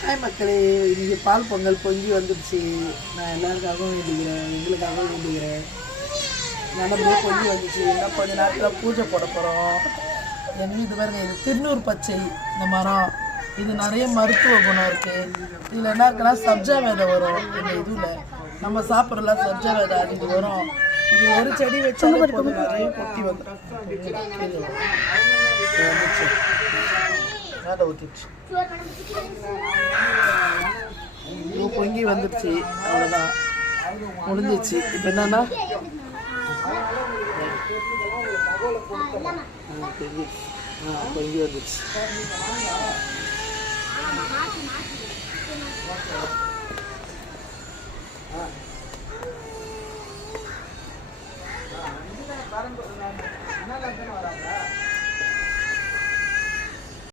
Hi மக்களே, இன்னைக்கு பால் பொங்கல் பொங்கி வந்துடுச்சு. நான் எல்லாருக்காகவும் வேண்டிக்கிறேன், எங்களுக்காகவும் வேண்டிக்கிறேன். நல்லபடியாக பொங்கி வந்துச்சு. இன்னும் கொஞ்ச நேரத்தில் பூஜை போட போகிறோம். எங்கள் இது பாருங்க, இது திருநூர் பச்சை. இந்த மரம் இது நிறைய மருத்துவ குணம் இருக்குது. இதில் என்ன இருக்குன்னா சப்ஜா விதை வரும். எங்கள் இதுவில் நம்ம சாப்பிட்றலாம் சப்ஜா விதை அது வரும். இது ஒரு செடி வச்சாலும் போதும், நிறைய கொட்டி வந்துடும். மேலே ஊற்றிடுச்சு, பொங்கி வந்துடுச்சு. அவ்வளோதான், முடிஞ்சிச்சு. இப்போ என்னன்னா பொங்கி வந்துடுச்சு. வராங்க